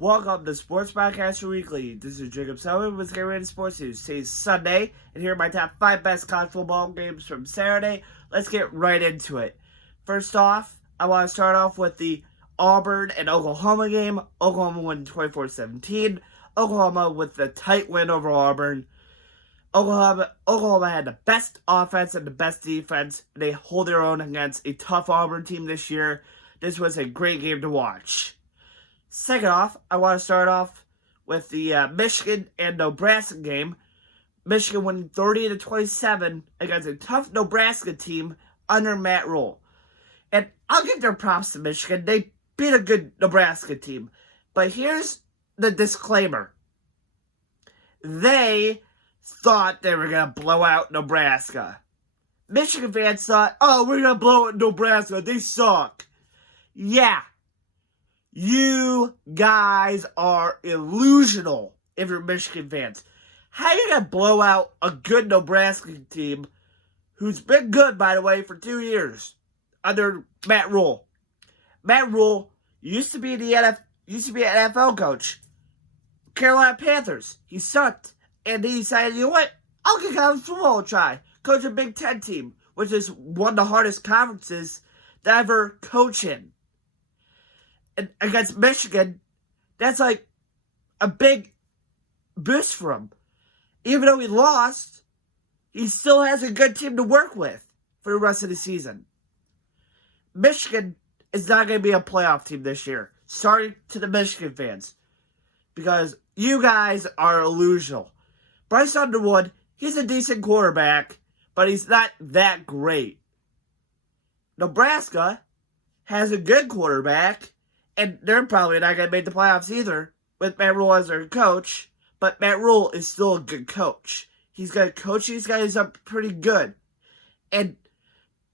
Welcome to Sports Podcast Weekly. This is Jacob Sullivan with Gatorade Sports News. Today's Sunday, and here are my top 5 best college football games from Saturday. Let's get right into it. First off, I want to start off with the Auburn and Oklahoma game. Oklahoma won 24-17. Oklahoma with the tight win over Auburn. Oklahoma had the best offense and the best defense. They hold their own against a tough Auburn team this year. This was a great game to watch. Second off, I want to start off with the Michigan and Nebraska game. Michigan winning 30-27 against a tough Nebraska team under Matt Rhule. And I'll give their props to Michigan. They beat a good Nebraska team. But here's the disclaimer. They thought they were going to blow out Nebraska. Michigan fans thought, oh, we're going to blow out Nebraska. They suck. Yeah. You guys are illusional if you're Michigan fans. How are you going to blow out a good Nebraska team who's been good, by the way, for 2 years under Matt Rhule? Matt Rhule used to be an NFL coach. Carolina Panthers. He sucked. And he decided, you know what? I'll give college football a try. Coach a Big Ten team, which is one of the hardest conferences to ever coach in. And against Michigan, that's like a big boost for him. Even though he lost, he still has a good team to work with for the rest of the season. Michigan is not going to be a playoff team this year. Sorry to the Michigan fans. Because you guys are illusional. Bryce Underwood, he's a decent quarterback, but he's not that great. Nebraska has a good quarterback, and they're probably not going to make the playoffs either with Matt Rhule as their coach, but Matt Rhule is still a good coach. He's going to coach these guys up pretty good. And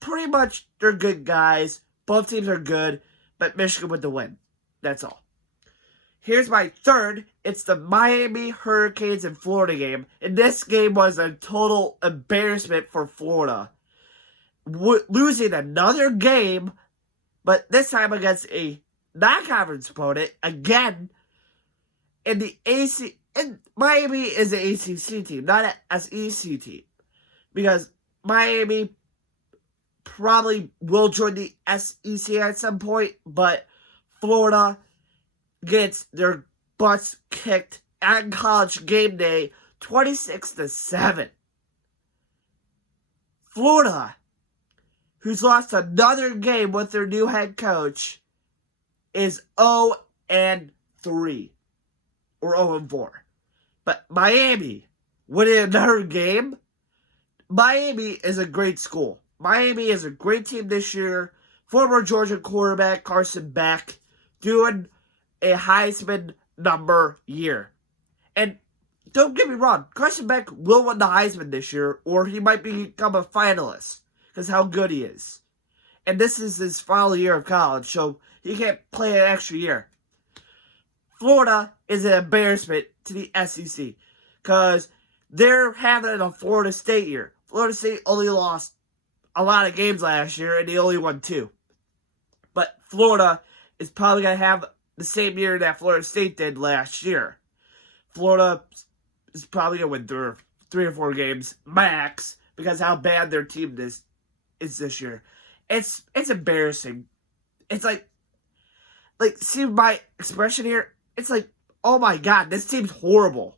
pretty much they're good guys. Both teams are good, but Michigan with the win. That's all. Here's my third. It's the Miami Hurricanes and Florida game. And this game was a total embarrassment for Florida. Losing another game, but this time against a non-conference opponent, again, in the AC. And Miami is an ACC team, not an SEC team. Because Miami probably will join the SEC at some point, but Florida gets their butts kicked on College game day 26-7. Florida, who's lost another game with their new head coach, is 0-3 or 0-4. But Miami winning another game. Miami is a great school. Miami is a great team this year. Former Georgia quarterback Carson Beck doing a Heisman number year. And don't get me wrong, Carson Beck will win the Heisman this year, or he might become a finalist because how good he is. And this is his final year of college, so he can't play an extra year. Florida is an embarrassment to the SEC because they're having a Florida State year. Florida State only lost a lot of games last year, and they only won 2. But Florida is probably going to have the same year that Florida State did last year. Florida is probably going to win 3 or 4 games max because how bad their team is this year. It's embarrassing. It's like see my expression here? It's like, oh my God, this team's horrible.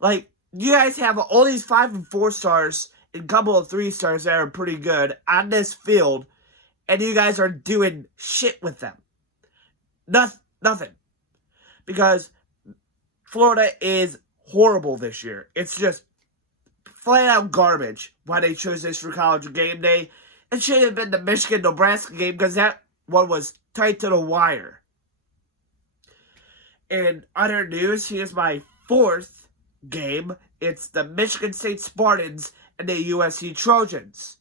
Like, you guys have all these 5 and 4 stars and a couple of 3 stars that are pretty good on this field, and you guys are doing shit with them. Nothing. Because Florida is horrible this year. It's just flat out garbage why they chose this for College game day. It should have been the Michigan-Nebraska game because that one was tight to the wire. In other news, here's my 4th game. It's the Michigan State Spartans and the USC Trojans.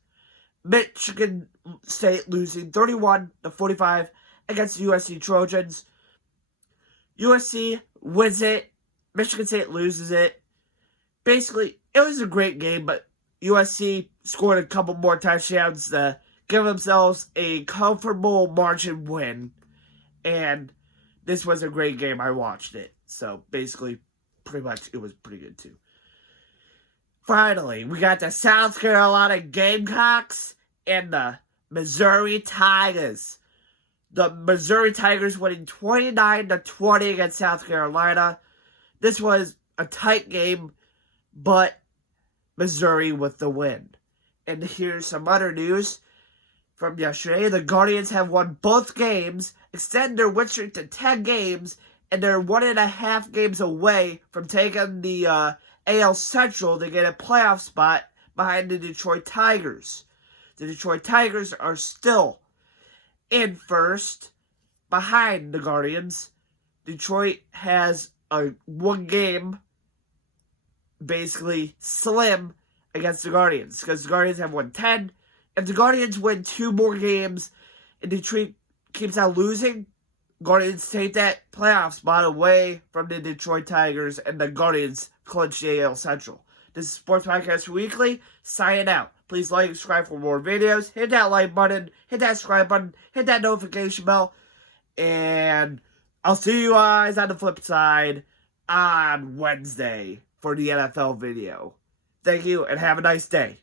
Michigan State losing 31-45 against the USC Trojans. USC wins it. Michigan State loses it. Basically, it was a great game, but USC scored a couple more touchdowns to give themselves a comfortable margin win. And this was a great game. I watched it. So basically, pretty much, it was pretty good too. Finally, we got the South Carolina Gamecocks and the Missouri Tigers. The Missouri Tigers winning 29-20 against South Carolina. This was a tight game, but Missouri with the win. And here's some other news from yesterday. The Guardians have won both games, extend their win streak to 10 games, and they're 1.5 games away from taking the AL Central to get a playoff spot behind the Detroit Tigers. The Detroit Tigers are still in first behind the Guardians. Detroit has a 1 game basically slim against the Guardians because the Guardians have won 10. If the Guardians win 2 more games and Detroit keeps on losing, Guardians take that playoff spot away from the Detroit Tigers, and the Guardians clinch the AL Central. This is Sports Podcast Weekly, signing out. Please like and subscribe for more videos. Hit that like button, hit that subscribe button, hit that notification bell, and I'll see you guys on the flip side on Wednesday for the NFL video. Thank you, and have a nice day.